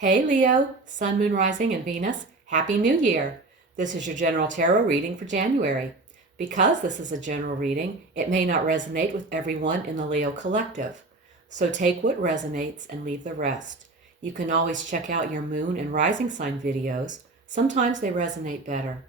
Hey Leo, Sun, Moon, Rising, and Venus. Happy New Year! This is your general tarot reading for January. Because this is a general reading, it may not resonate with everyone in the Leo collective. So take what resonates and leave the rest. You can always check out your Moon and Rising sign videos. Sometimes they resonate better.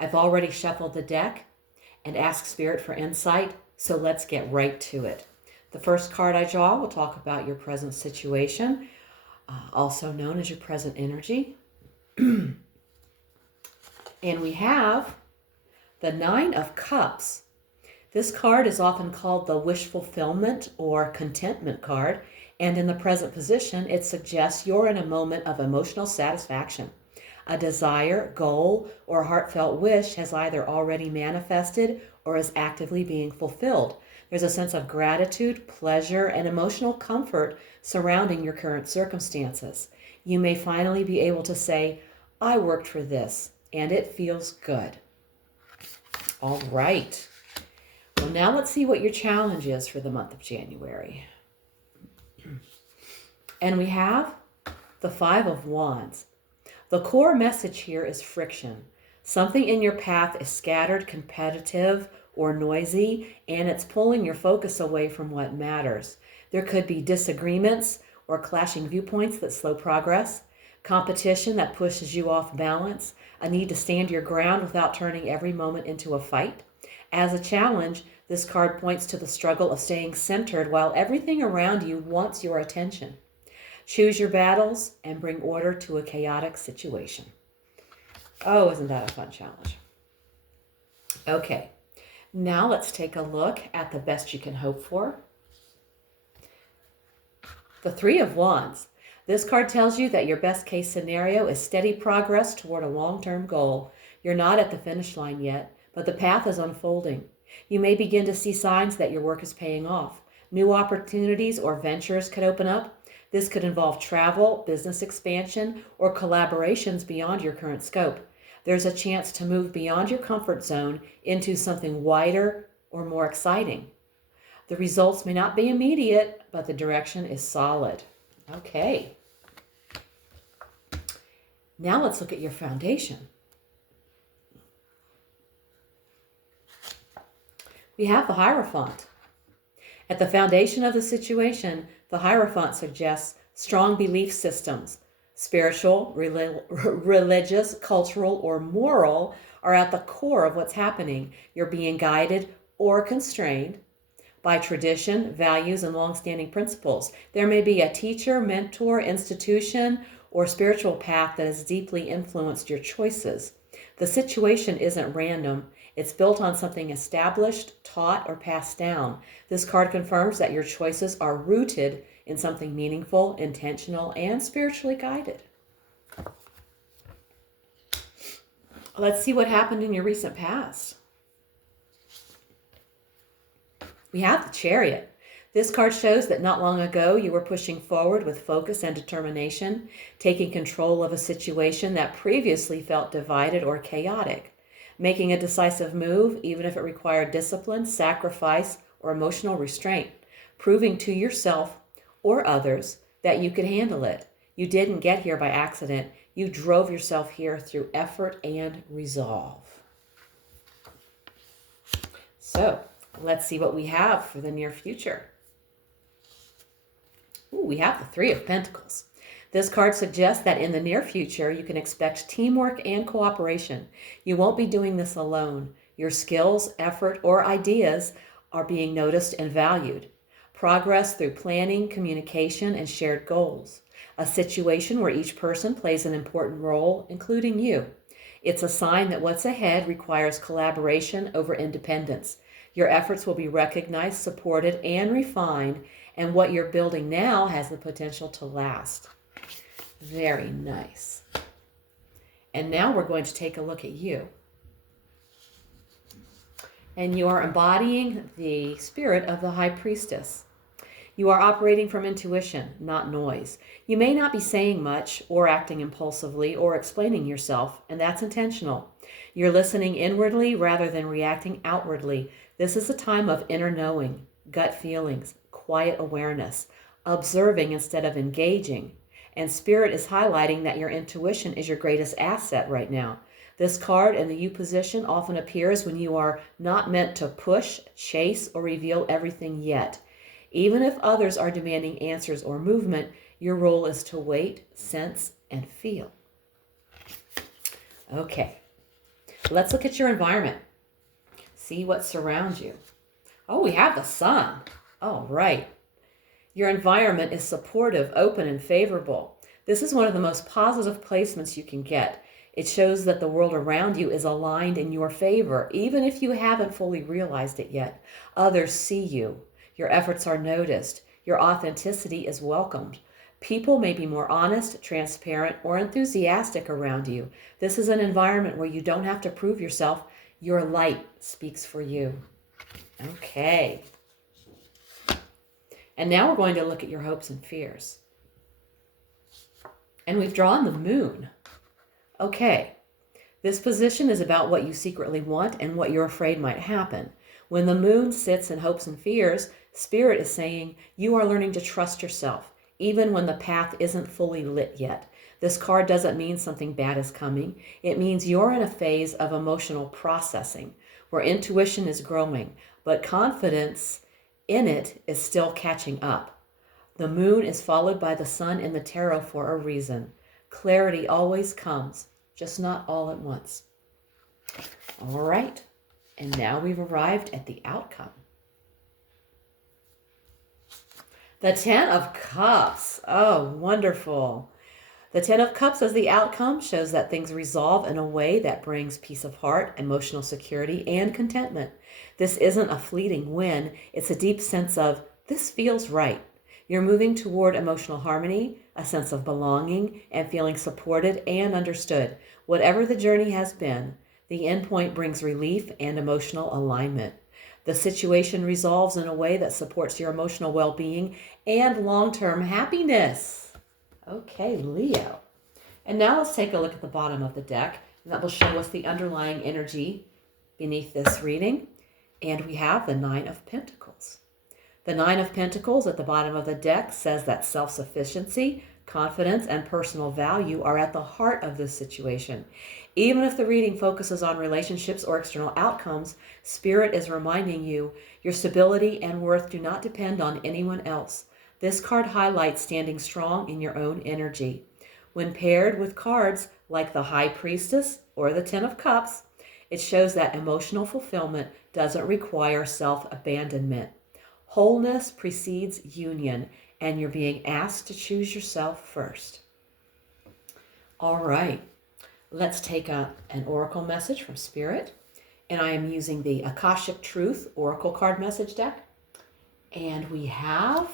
I've already shuffled the deck and asked Spirit for insight, so let's get right to it. The first card I draw will talk about your present situation, also known as your present energy. And we have the Nine of Cups. This card is often called the wish fulfillment or contentment card, and in the present position, it suggests you're in a moment of emotional satisfaction. A desire, goal, or heartfelt wish has either already manifested or is actively being fulfilled. There's a sense of gratitude, pleasure, and emotional comfort surrounding your current circumstances. You may finally be able to say, I worked for this, and it feels good. All right. Well, now let's see what your challenge is for the month of January. And we have the Five of Wands. The core message here is friction. Something in your path is scattered, competitive, or noisy, and it's pulling your focus away from what matters. There could be disagreements or clashing viewpoints that slow progress, competition that pushes you off balance, a need to stand your ground without turning every moment into a fight. As a challenge, this card points to the struggle of staying centered while everything around you wants your attention. Choose your battles and bring order to a chaotic situation. Oh, isn't that a fun challenge? Okay, now let's take a look at the best you can hope for. The Three of Wands. This card tells you that your best case scenario is steady progress toward a long-term goal. You're not at the finish line yet, but the path is unfolding. You may begin to see signs that your work is paying off. New opportunities or ventures could open up. This could involve travel, business expansion, or collaborations beyond your current scope. There's a chance to move beyond your comfort zone into something wider or more exciting. The results may not be immediate, but the direction is solid. Okay. Now let's look at your foundation. We have the Hierophant. At the foundation of the situation, the Hierophant suggests strong belief systems. Spiritual, religious, cultural, or moral are at the core of what's happening. You're being guided or constrained by tradition, values, and long-standing principles. There may be a teacher, mentor, institution, or spiritual path that has deeply influenced your choices. The situation isn't random. It's built on something established, taught, or passed down. This card confirms that your choices are rooted in something meaningful, intentional, and spiritually guided. Let's see what happened in your recent past. We have the Chariot. This card shows that not long ago you were pushing forward with focus and determination, taking control of a situation that previously felt divided or chaotic. Making a decisive move, even if it required discipline, sacrifice, or emotional restraint, proving to yourself or others that you could handle it. You didn't get here by accident. You drove yourself here through effort and resolve. So, let's see what we have for the near future. We have the Three of Pentacles. This card suggests that in the near future, you can expect teamwork and cooperation. You won't be doing this alone. Your skills, effort, or ideas are being noticed and valued. Progress through planning, communication, and shared goals. A situation where each person plays an important role, including you. It's a sign that what's ahead requires collaboration over independence. Your efforts will be recognized, supported, and refined, and what you're building now has the potential to last. Very nice. And now we're going to take a look at you. And you are embodying the spirit of the High Priestess. You are operating from intuition, not noise. You may not be saying much or acting impulsively or explaining yourself, and that's intentional. You're listening inwardly rather than reacting outwardly. This is a time of inner knowing, gut feelings, quiet awareness, observing instead of engaging. And Spirit is highlighting that your intuition is your greatest asset right now. This card in the U position often appears when you are not meant to push, chase, or reveal everything yet. Even if others are demanding answers or movement, your role is to wait, sense, and feel. Okay, let's look at your environment. See what surrounds you. Oh, we have the sun. All right. Your environment is supportive, open, and favorable. This is one of the most positive placements you can get. It shows that the world around you is aligned in your favor, even if you haven't fully realized it yet. Others see you. Your efforts are noticed. Your authenticity is welcomed. People may be more honest, transparent, or enthusiastic around you. This is an environment where you don't have to prove yourself. Your light speaks for you. Okay. And now we're going to look at your hopes and fears. And we've drawn the moon. Okay, this position is about what you secretly want and what you're afraid might happen. When the moon sits in hopes and fears, Spirit is saying you are learning to trust yourself, even when the path isn't fully lit yet. This card doesn't mean something bad is coming. It means you're in a phase of emotional processing where intuition is growing, but confidence in it is still catching up. The moon is followed by the sun in the tarot for a reason. Clarity always comes, just not all at once. All right, and now we've arrived at the outcome. The Ten of Cups. Oh, wonderful. The Ten of Cups as the outcome shows that things resolve in a way that brings peace of heart, emotional security, and contentment. This isn't a fleeting win. It's a deep sense of, this feels right. You're moving toward emotional harmony, a sense of belonging, and feeling supported and understood. Whatever the journey has been, the end point brings relief and emotional alignment. The situation resolves in a way that supports your emotional well-being and long-term happiness. Okay, Leo. And now let's take a look at the bottom of the deck. And that will show us the underlying energy beneath this reading. And we have the Nine of Pentacles. The Nine of Pentacles at the bottom of the deck says that self-sufficiency, confidence, and personal value are at the heart of this situation. Even if the reading focuses on relationships or external outcomes, Spirit is reminding you your stability and worth do not depend on anyone else. This card highlights standing strong in your own energy. When paired with cards like the High Priestess or the Ten of Cups, it shows that emotional fulfillment doesn't require self-abandonment. Wholeness precedes union, and you're being asked to choose yourself first. All right, let's take an oracle message from Spirit. And I am using the Akashic Truth Oracle card message deck. And we have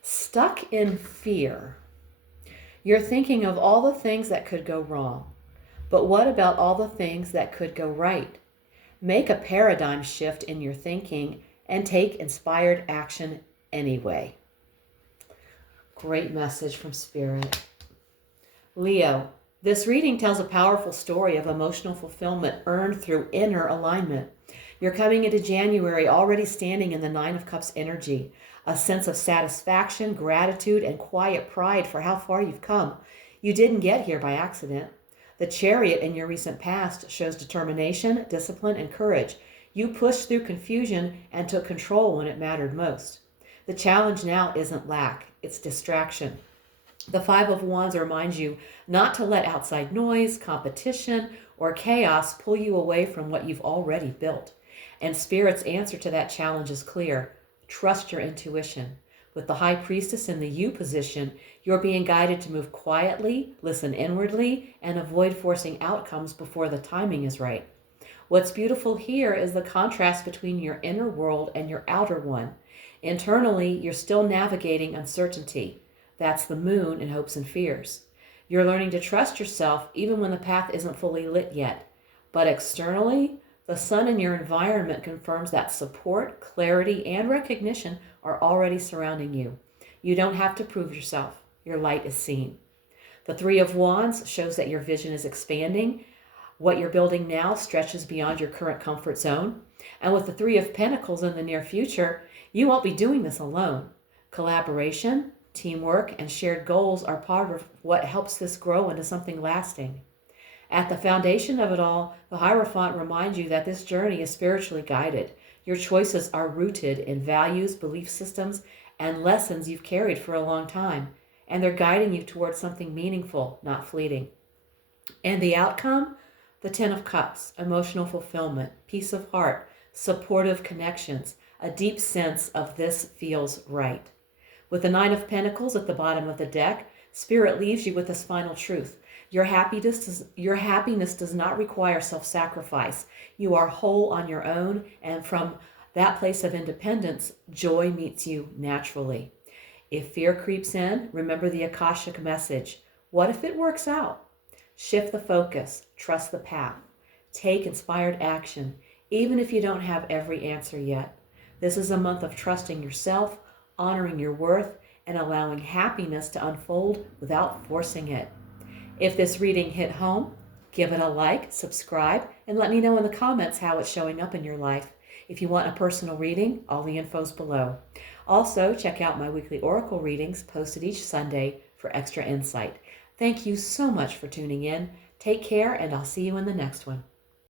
stuck in fear. You're thinking of all the things that could go wrong. But what about all the things that could go right? Make a paradigm shift in your thinking and take inspired action anyway. Great message from Spirit. Leo, this reading tells a powerful story of emotional fulfillment earned through inner alignment. You're coming into January already standing in the Nine of Cups energy, a sense of satisfaction, gratitude, and quiet pride for how far you've come. You didn't get here by accident. The Chariot in your recent past shows determination, discipline, and courage. You pushed through confusion and took control when it mattered most. The challenge now isn't lack, it's distraction. The Five of Wands reminds you not to let outside noise, competition, or chaos pull you away from what you've already built. And Spirit's answer to that challenge is clear. Trust your intuition. With the High Priestess in the U position, you're being guided to move quietly, listen inwardly, and avoid forcing outcomes before the timing is right. What's beautiful here is the contrast between your inner world and your outer one. Internally, you're still navigating uncertainty. That's the moon in hopes and fears. You're learning to trust yourself even when the path isn't fully lit yet. But externally, the sun in your environment confirms that support, clarity, and recognition are already surrounding you. You don't have to prove yourself. Your light is seen. The Three of Wands shows that your vision is expanding. What you're building now stretches beyond your current comfort zone. And with the Three of Pentacles in the near future, you won't be doing this alone. Collaboration, Teamwork and shared goals are part of what helps this grow into something lasting. At the foundation of it all, the Hierophant reminds you that this journey is spiritually guided. Your choices are rooted in values, belief systems, and lessons you've carried for a long time, and they're guiding you towards something meaningful, not fleeting. And the outcome? The Ten of Cups, emotional fulfillment, peace of heart, supportive connections, a deep sense of this feels right. With the Nine of Pentacles at the bottom of the deck, Spirit leaves you with this final truth. Your happiness does not require self-sacrifice. You are whole on your own, and from that place of independence, joy meets you naturally. If fear creeps in, remember the Akashic message. What if it works out? Shift the focus, trust the path. Take inspired action, even if you don't have every answer yet. This is a month of trusting yourself, honoring your worth, and allowing happiness to unfold without forcing it. If this reading hit home, give it a like, subscribe, and let me know in the comments how it's showing up in your life. If you want a personal reading, all the info's below. Also, check out my weekly oracle readings posted each Sunday for extra insight. Thank you so much for tuning in. Take care, and I'll see you in the next one.